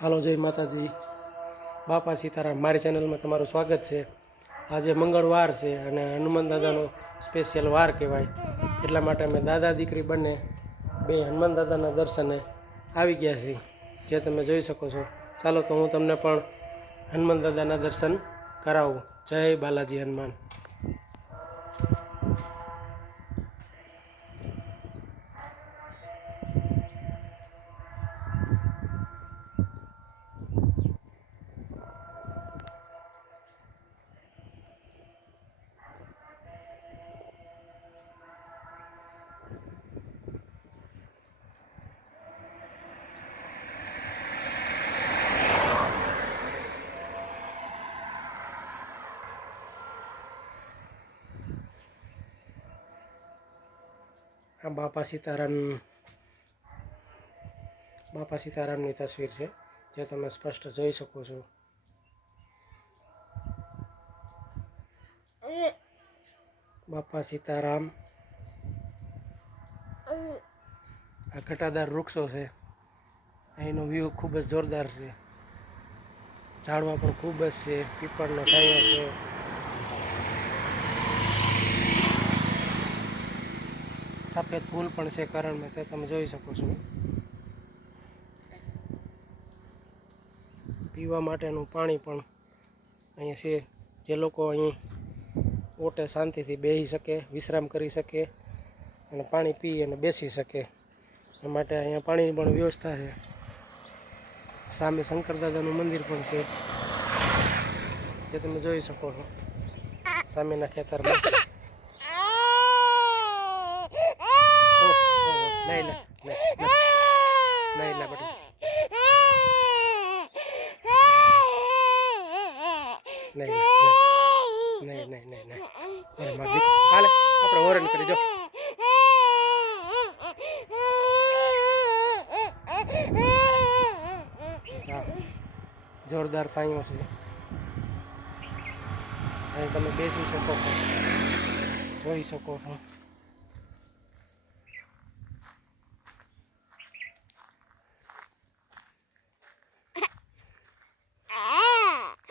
હાલો, જય માતાજી. બાપા સીતારામ, મારી ચેનલમાં તમારું સ્વાગત છે. આજે મંગળવાર છે અને હનુમાન દાદાનો સ્પેશિયલ વાર કહેવાય. એટલા માટે અમે દાદા દીકરી બંને બે હનુમાન દાદાના દર્શને આવી ગયા છીએ, જે તમે જોઈ શકો છો. ચાલો તો હું તમને પણ હનુમાન દાદાના દર્શન કરાવું. જય બાલાજી હનુમાન. આ બાપા સીતારામ, બાપા સીતારામની તસવીર છે, જે તમે સ્પષ્ટ જોઈ શકો છો. બાપા સીતારામ, આ ઘટાદાર વૃક્ષો છે. અહીંનો વ્યૂ ખૂબ જ જોરદાર છે. ઝાડવા પણ ખૂબ જ છે, પીપળનો છાંયો છે. સફેદ ફૂલ પણ છે કરણમાં તે તમે જોઈ શકો છો. પીવા માટેનું પાણી પણ અહીંયા છે. જે લોકો અહીં ઓટે શાંતિથી બેસી શકે, વિશ્રામ કરી શકે અને પાણી પી અને બેસી શકે. એ માટે અહીંયા પાણીની પણ વ્યવસ્થા છે. સામે શંકર દાદાનું મંદિર પણ છે. જે તમે જોઈ શકો છો. સામેના ખેતરમાં. નહીં લે નહીં નહીં લે બેટા નહીં નહીં નહીં નહીં આપણે હોરન કરી જો જોરદાર સાઈઓ છે અહીં તમે બેસી શકો છો જોઈ શકો છો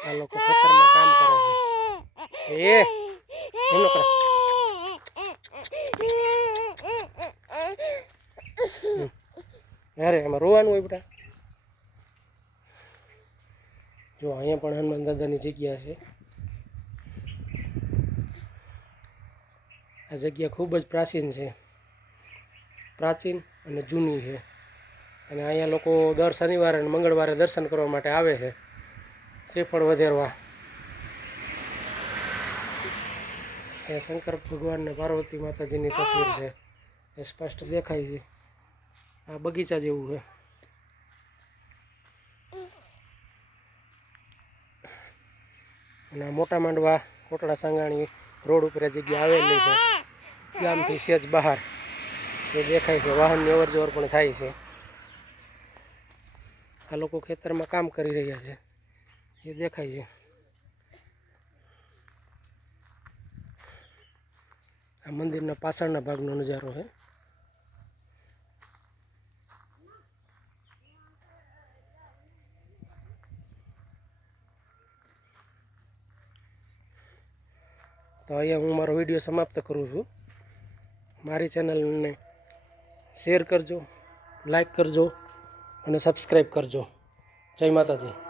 આ લોકો ખેતરમાં કામ કરે છે એ, એમ અરે એમાં રોવાનું હોય બેટા. જો, અહીંયા પણ હનુમાન દાદાની જગ્યા છે. આ જગ્યા ખૂબ જ પ્રાચીન છે. પ્રાચીન અને જૂની છે. અને અહીંયા લોકો દર શનિવારે અને મંગળવારે દર્શન કરવા માટે આવે છે. શ્રીફળ વધેરવા. એ શંકર ભગવાન ને પાર્વતી માતાજીની તસવીર છે. એ સ્પષ્ટ દેખાય છે. આ બગીચા જેવું છે. અને આ મોટા માંડવા કોટડા સાંગાણી રોડ ઉપર જગ્યા આવેલી છે. ગામથી સેજ બહાર. એ દેખાય છે. વાહનની અવર જવર પણ થાય છે. આ લોકો ખેતરમાં કામ કરી રહ્યા છે. એ દેખાય છે. આ મંદિરના પાછળના ભાગનો નજારો છે તો અહીંયા હું મારો વીડિયો સમાપ્ત કરું છું. મારી ચેનલને શેર કરજો, લાઈક કરજો અને સબસ્ક્રાઈબ કરજો. જય માતાજી.